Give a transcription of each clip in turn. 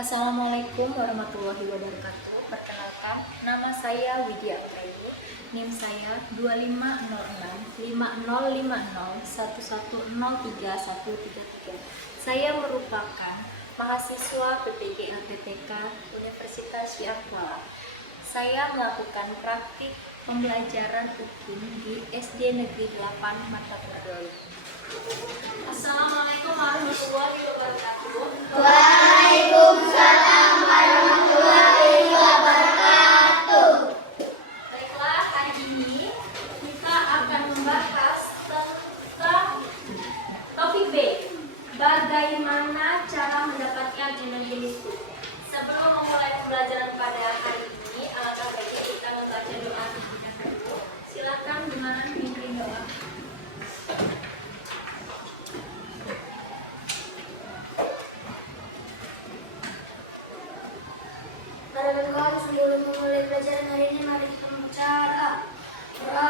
Assalamualaikum warahmatullahi wabarakatuh. Perkenalkan, nama saya Widya Prayu. NIM saya 25065050110313. Saya merupakan mahasiswa PPG LPTK Universitas Syarifah. Saya melakukan praktik pembelajaran hukum di SD Negeri 8 Martapura. Assalamualaikum warahmatullahi wabarakatuh. Waalaikumsalam warahmatullahi wabarakatuh. Baiklah, hari ini kita akan membahas tentang topik B, bagaimana cara mendapatkan energi listrik. Sebelum memulai pembelajaran pada hari ini, alangkah baiknya kita membaca doa terlebih dahulu. Silakan gimana pimpin doa. Kawan-kawan, sebelum memulai pelajaran hari ini, mari kita membaca doa.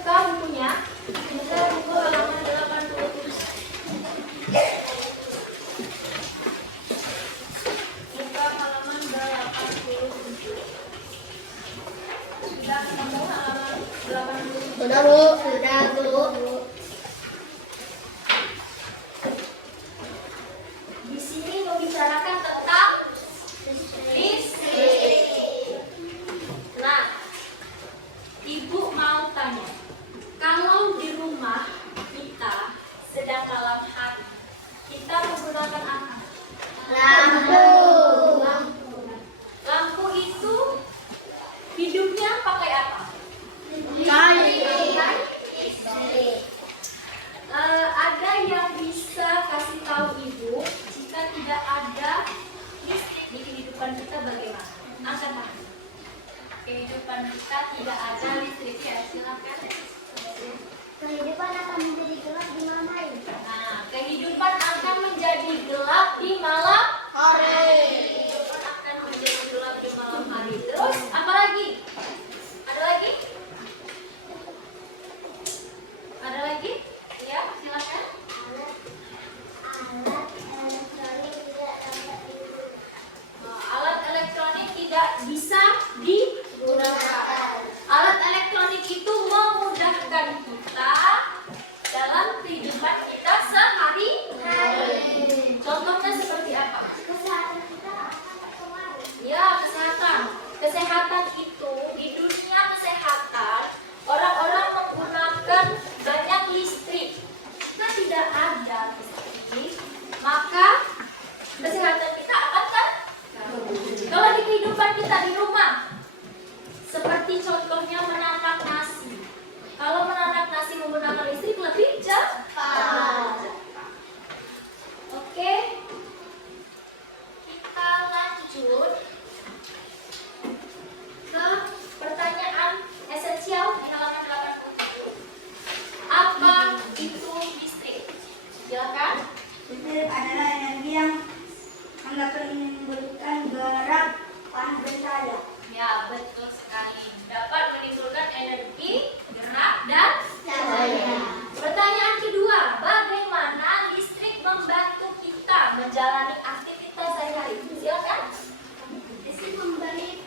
buka bukunya. Buka buku halaman 87. Buka halaman 87. Sudah ketemu halaman 87? Sudah Bu, sudah Bu. Di sini membicarakan tentang listrik. Nah, Ibu mau tanya, kalau di rumah kita sedang malam hari, kita menggunakan apa? Lampu. Lampu itu hidupnya pakai apa? Ada yang bisa kasih tahu Ibu jika tidak ada listrik di kehidupan kita bagaimana? Angkat tangan. Kehidupan kita tidak ada listrik ya, silakan. Kehidupan akan menjadi gelap di malam hari. Nah, kehidupan akan menjadi gelap di malam hari. Kehidupan akan menjadi gelap di malam hari. Terus apa lagi? Ada lagi? Ada lagi? Ya, silakan. Alat elektronik tidak bisa digunakan. Alat elektronik itu memudahkan kita dalam kehidupan kita sehari-hari. Contohnya seperti apa? Kesehatan kita akan kemarin. Ya, kesehatan. Kesehatan itu di dunia kesehatan orang-orang menggunakan banyak listrik. Jika tidak ada listrik, maka kesehatan kita akan kalau di kehidupan kita di rumah, seperti contohnya menanak nasi. Kalau menanak nasi menggunakan listrik lebih cepat. Oke, kita lanjut ke pertanyaan esensial di halaman 87. Apa itu listrik? Silakan. Listrik adalah energi yang dapat menimbulkan gerak panas dan cahaya. Ya, betul sekali. Dapat menimbulkan energi, gerak, dan cahaya. Pertanyaan kedua, bagaimana listrik membantu kita menjalani aktivitas sehari-hari? Silakan. Listrik memberi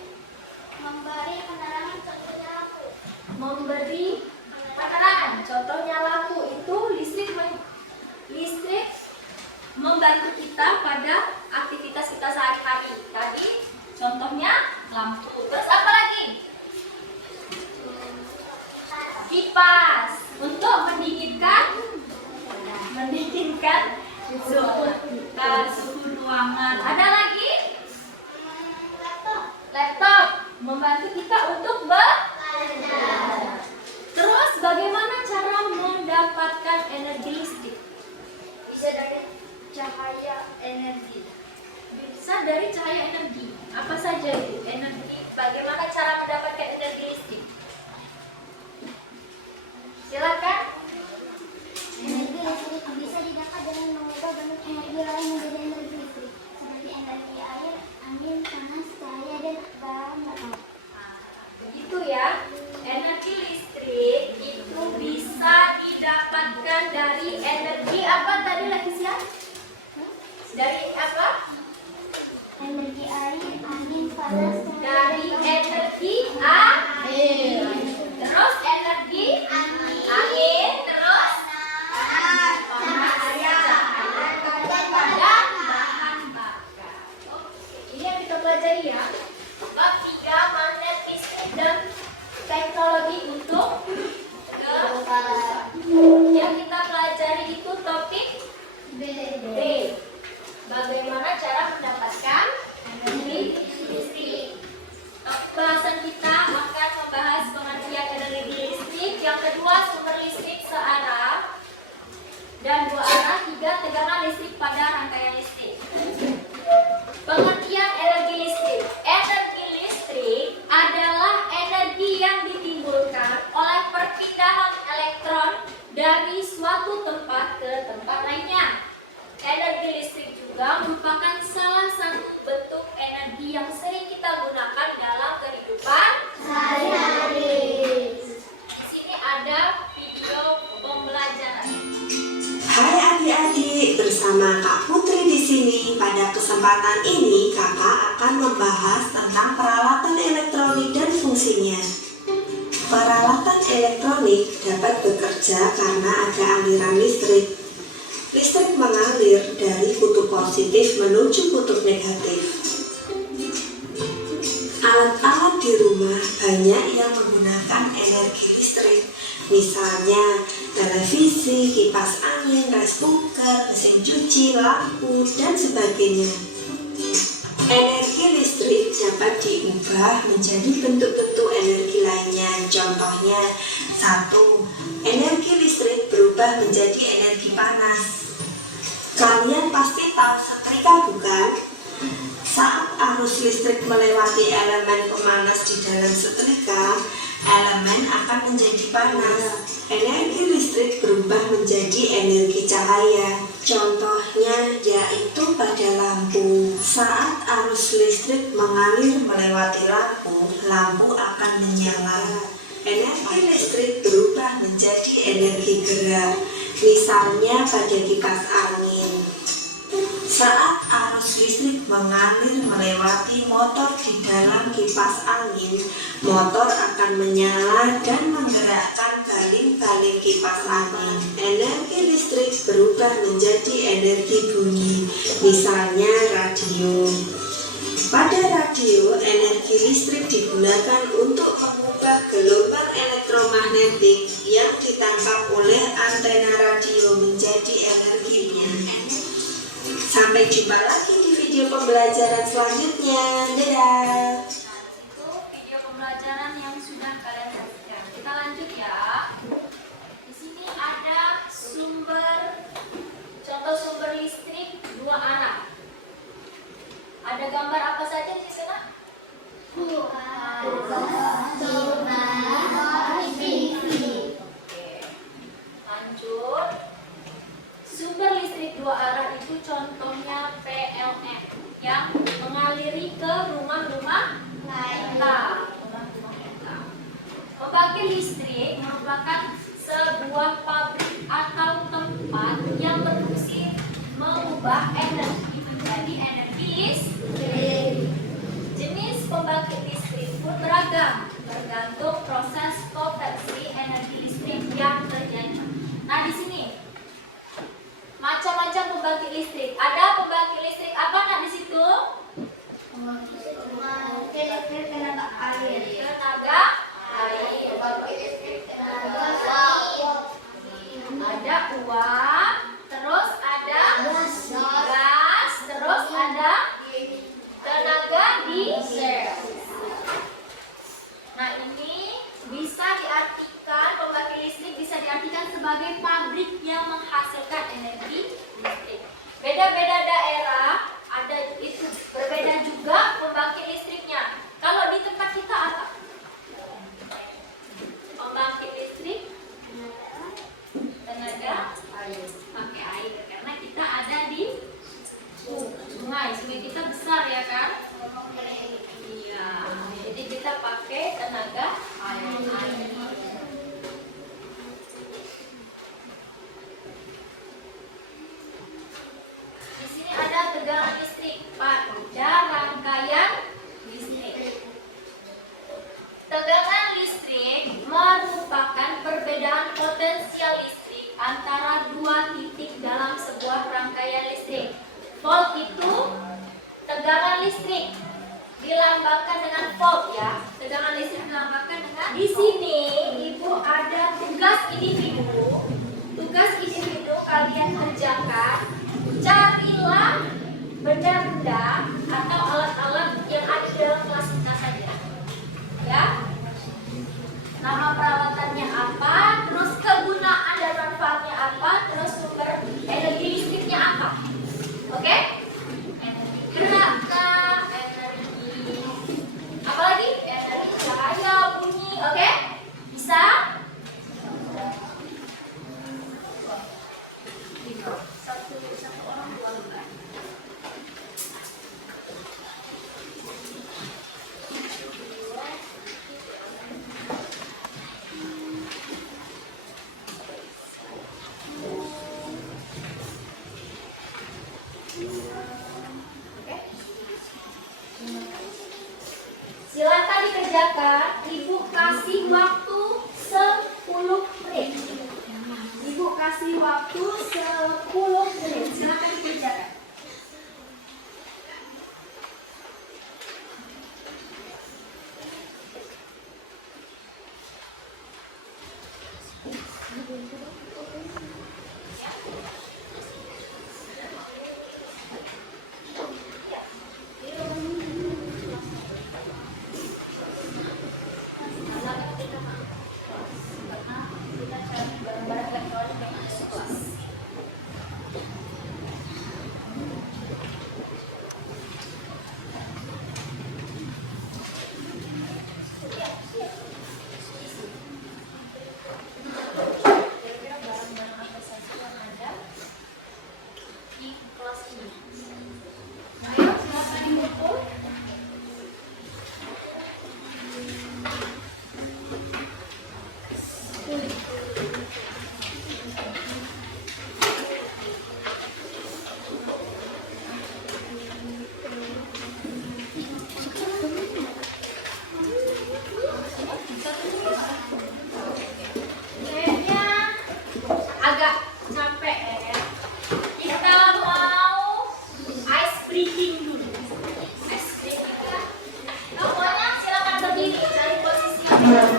penerangan, contohnya lampu. Memberi penerangan, contohnya lampu. Itu listrik membantu kita pada aktivitas kita sehari-hari. Tadi contohnya lampu. Terus apa lagi? Kipas untuk mendinginkan suhu ruangan. Ada lagi? Laptop membantu kita untuk belajar. Terus bagaimana cara mendapatkan energi listrik? Bisa dari cahaya energi. Bisa dari cahaya energi. Apa saja itu energi? Bagaimana cara mendapatkan energi listrik? Silakan. Energi listrik bisa didapat dengan mengubah bentuk energi lain menjadi energi listrik, seperti energi air, angin, panas, cahaya, dan bahan bakar. Begitu ya. Energi listrik itu bisa didapatkan dari energi apa tadi Leticia? Dari apa? Energi air, angin, panas, Dari energi air. Terus energi angin. Terus panas, cahaya, dan bahan bakar. Oke, ini yang kita pelajari ya. Bab 3 magnet listrik dan teknologi untuk yang kita pelajari itu topik B. Bagaimana cara mendapatkan energi listrik? video pembelajaran. Hai adik-adik, bersama Kak Putri di sini. Pada kesempatan ini, Kakak akan membahas tentang peralatan elektronik dan fungsinya. Peralatan elektronik dapat bekerja karena ada aliran listrik. Listrik mengalir dari kutub positif menuju kutub negatif. Alat-alat di rumah banyak yang menggunakan energi listrik. Misalnya televisi, kipas angin, rice cooker, mesin cuci, lampu, dan sebagainya. Energi listrik dapat diubah menjadi bentuk-bentuk energi lainnya. Contohnya, 1. Energi listrik berubah menjadi energi panas. Kalian pasti tahu setrika, bukan? Saat arus listrik melewati elemen pemanas di dalam setrika, elemen akan menjadi panas. Energi listrik berubah menjadi energi cahaya. Contohnya yaitu pada lampu. Saat arus listrik mengalir melewati lampu, lampu akan menyala. Energi listrik berubah menjadi energi gerak. Misalnya pada kipas angin. Saat arus listrik mengalir melewati motor di dalam kipas angin, motor akan menyala dan menggerakkan baling-baling kipas angin. Energi listrik berubah menjadi energi bunyi, misalnya radio. Pada radio, energi listrik digunakan untuk mengubah gelombang elektromagnetik yang ditangkap oleh antena radio menjadi energinya. Sampai jumpa lagi di video pembelajaran selanjutnya. Dadah! Itu video pembelajaran yang sudah kalian saksikan. Kita lanjut ya. Di sini ada contoh sumber listrik 2 arah. Ada gambar apa saja di sana? Oke. Lanjut. Sumber listrik 2 arah itu contohnya PLN yang mengaliri ke rumah-rumah kita. Pembangkit listrik merupakan sebuah pabrik atau tempat yang berfungsi mengubah energi menjadi energi listrik. Jenis pembangkit listrik pun beragam, tergantung proses konversi energi listrik yang terjadi. Nah, di sini macam-macam pembangkit listrik. Ada pembangkit listrik apa nak di situ? Tenaga air. Ada uap, terus ada gas, terus ada tenaga diesel. Nah, ini bisa diartikan, pembangkit listrik bisa diartikan sebagai pabrik yang menghasilkan energi listrik. Beda-beda daerah ada itu berbeda juga pembangkit listriknya. Kalau di tempat kita apa? Pembangkit listrik tenaga air, pakai air karena kita ada di sungai. Sungai kita besar ya kan? Iya. Jadi kita pakai tenaga air. Di sini ada tegangan listrik pada rangkaian listrik. Tegangan listrik merupakan perbedaan potensial listrik antara 2 titik dalam sebuah rangkaian listrik. Volt itu tegangan listrik dilambangkan dengan volt ya. Tegangan listrik dilambangkan dengan di sini Ibu ada tugas individu. Tugas individu kalian kerjakan, carilah benda-benda atau alat-alat yang ada dalam kelas kita saja. Ya. Nama peralatannya apa, terus kegunaan dan manfaatnya apa, terus sumber energi listriknya apa. Oke? Energi gerak, energi apa lagi? Energi cahaya, bunyi, oke? Bisa? dikerjakan, Ibu kasih waktu 10 menit. Ibu kasih waktu 10 menit. Silakan dikerjakan. Kayaknya agak capek ya. Kita mau ice breaking dulu. Ice breaking ya. Semuanya silakan berdiri, cari posisi yang benar.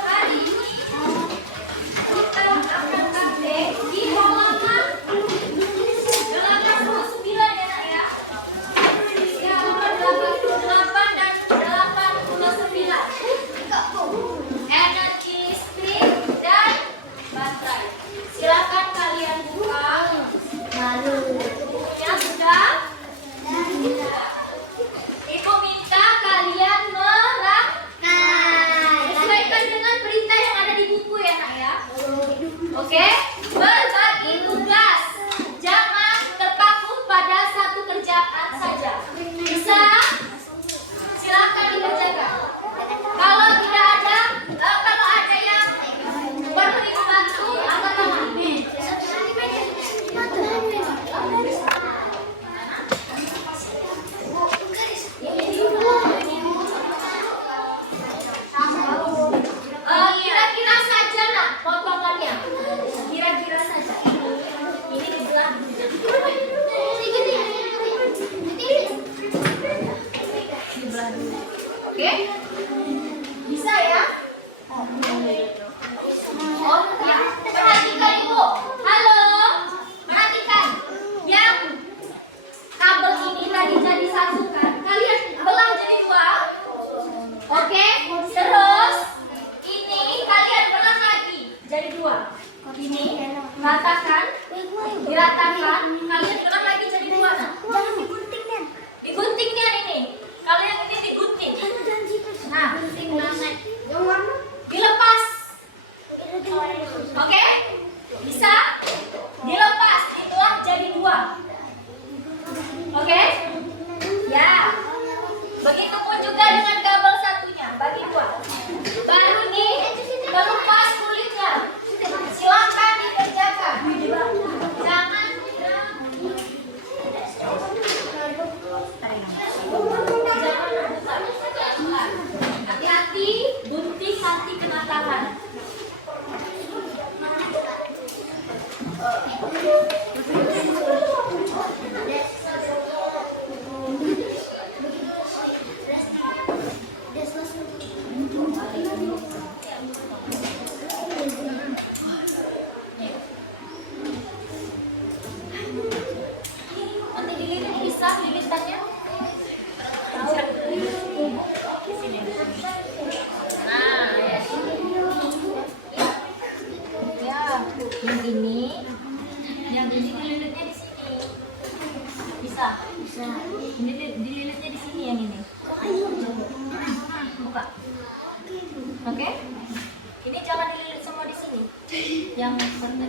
Hari ini kita akan praktek di halaman 89 ya nak ya. Di halaman 88 dan 89. Energi listrik dan baterai. Silakan kalian buka. Bukunya sudah. Ibu minta kalian menyesuaikan dengan perintah yang ada di buku ya nak ya. Oke, berbagi tugas. Jangan terpaku pada satu kerjaan saja. Bisa? Silakan dikerjakan. Kalau tidak ada, kalau ada yang perlu dibantu, angkat tangan. Kira-kira saja nak potongannya. Kira-kira saja. Ini dibelah dulu. Dibelah dulu. Oke? Bisa ya? Oh ya. Perhatikan Ibu. Halo. Perhatikan. Yang kabel ini tadi jadi satu kan? Kalian belah jadi dua. Oke? Terus ini kalian belah lagi jadi dua. Ini ratakan, diratakan. Kalian belah lagi jadi dua. Nah. Jangan digunting Dan. Diguntingnya ini. Kalian ini digunting. Nah, dilepas. Oke? Bisa? Dilepas. Itulah jadi dua. Oke? Ya.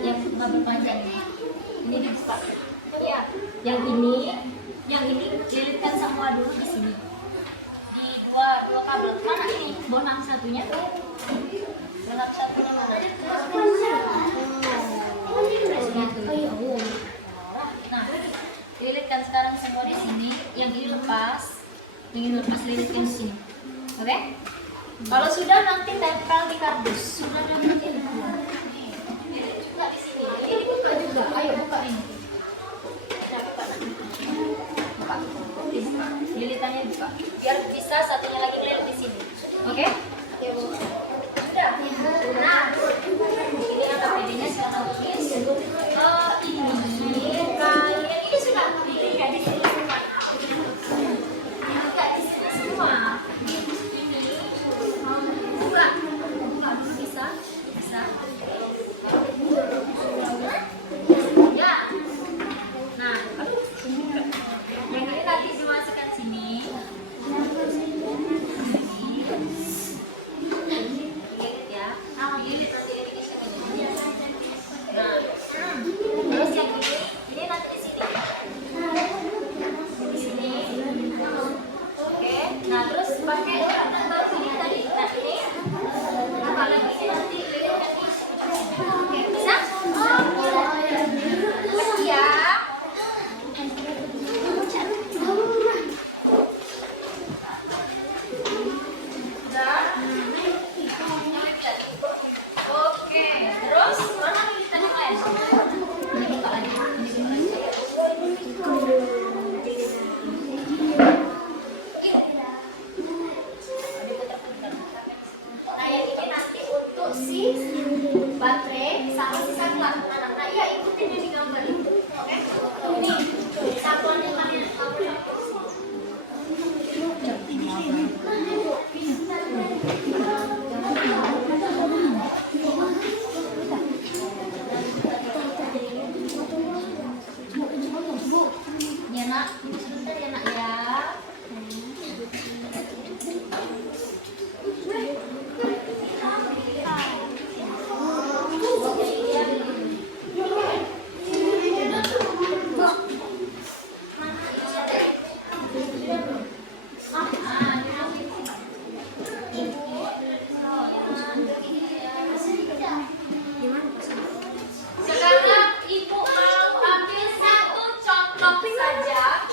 yang nggak berpanjang ini dibuka. Ya, yang ini lilitkan semua dulu di sini. Di dua kabel. Mana ini? Bonang satunya. Bonang satunya mana? Nah, lilitkan sekarang semua di sini. Yang ini lepas lilitkan di sini. Oke? Kalau sudah nanti tempel di kardus. Sudah nanti tempel. Lilit juga di sini. Ini buka juga. Ayo buka ini. Buka. Lilitannya buka. Biar bisa satunya lagi lilit di sini. Oke? Sudah. Nah, ini ada PD-nya sekarang tulis. Ini sudah enggak di sini semua. Enggak di sini semua. Buka. Bisa. Ya. Nah, yang ini nanti dimasukkan sini. Lilit ya. Lilit nanti ini di sini. Nah, terus yang ini nanti di sini. Di sini. Oke. Nah, terus pakai tambah ini tadi. Nah, ini apa lagi nanti lilitkan di sini. Oke, bisa? Ya. Oke, terus mana lilitan yang lain? Ini buka lagi. Nah, yang ini nanti untuk si baterai sama si saklar. Nah, iya ikutin yang digambar itu. Oke? Ini saklarnya kalian kabel. Ya nak, sebentar ya nak ya. Sekarang ibu mau ambil satu contoh saja,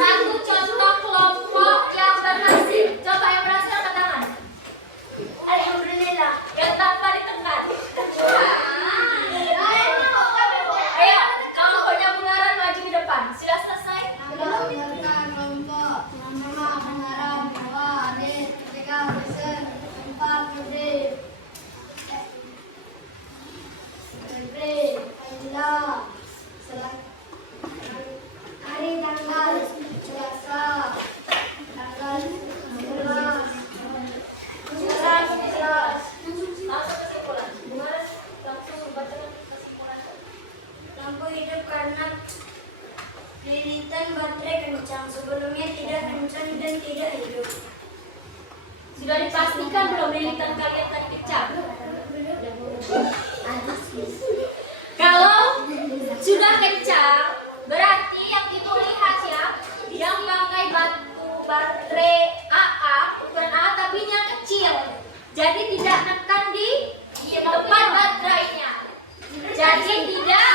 satu contoh kelompok yang berhasil. Coba yang berhasil angkat tangan. Alhamdulillah. Yang tanpa ditekan. Ayo, kelompoknya Bungaran maju ke depan. Sudah selesai? Mengajarkan kelompok nama pengarang bahwa adik ketika pesen 4 Juli Alhamdulillah hari tanggal Selasa tanggal 11 Langsung kesimpulan. Bungaran langsung membacakan kesimpulan. lampu hidup karena lilitan baterai kencang, sebelumnya tidak kencang dan tidak hidup. Sudah dipastikan belum lilitan kalian tadi pecah? Kalau sudah kencang, berarti yang ibu lihat ya, yang pakai batu baterai AA, ukuran AA tapi yang kecil. Jadi tidak nekan di tempat baterainya. Jadi tidak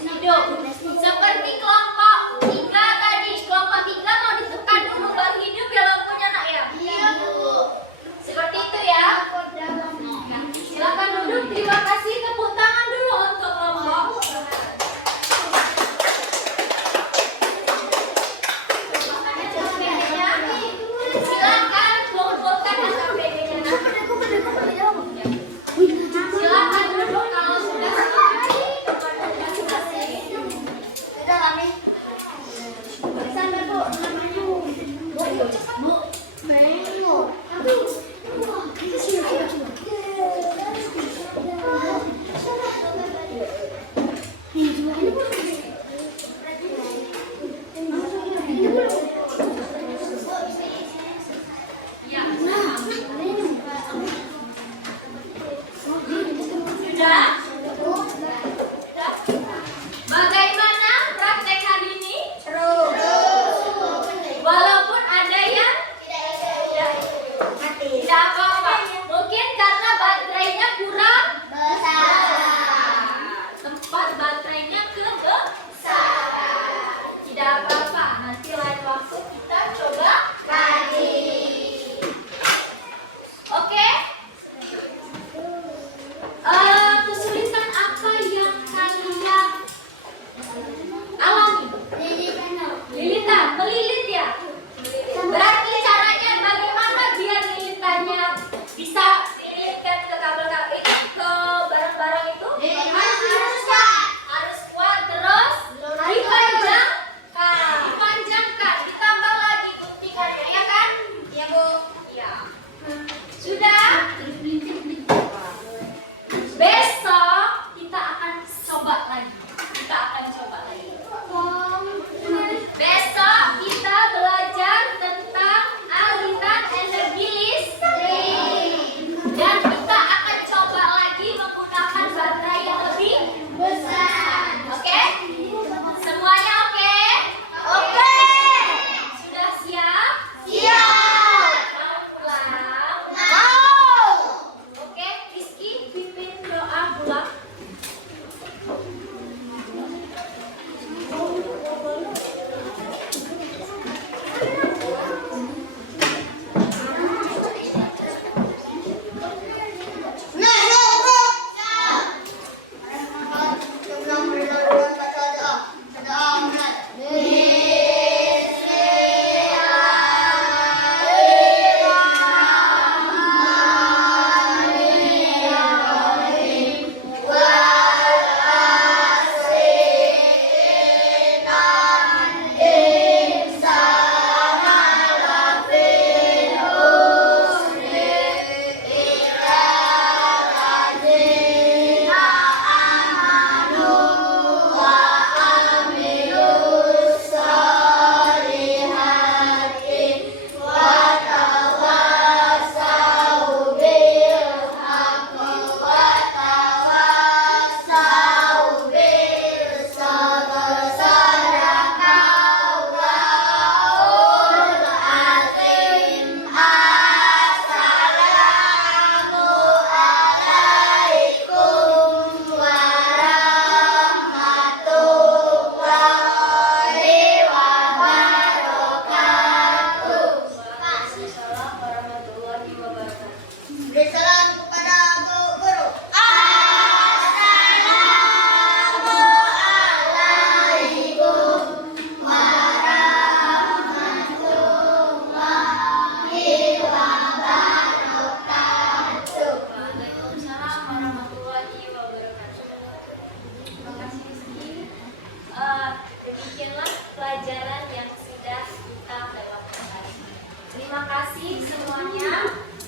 hidup. Seperti kelompok 3 tadi, kelompok 3 mau ditekan dulu baru hidup ya lampunya nak ya. Iya Bu. Seperti itu ya. Silakan duduk. Terima kasih. Tepuk tangan dulu untuk kelompok.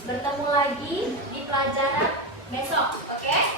bertemu lagi di pelajaran besok, oke?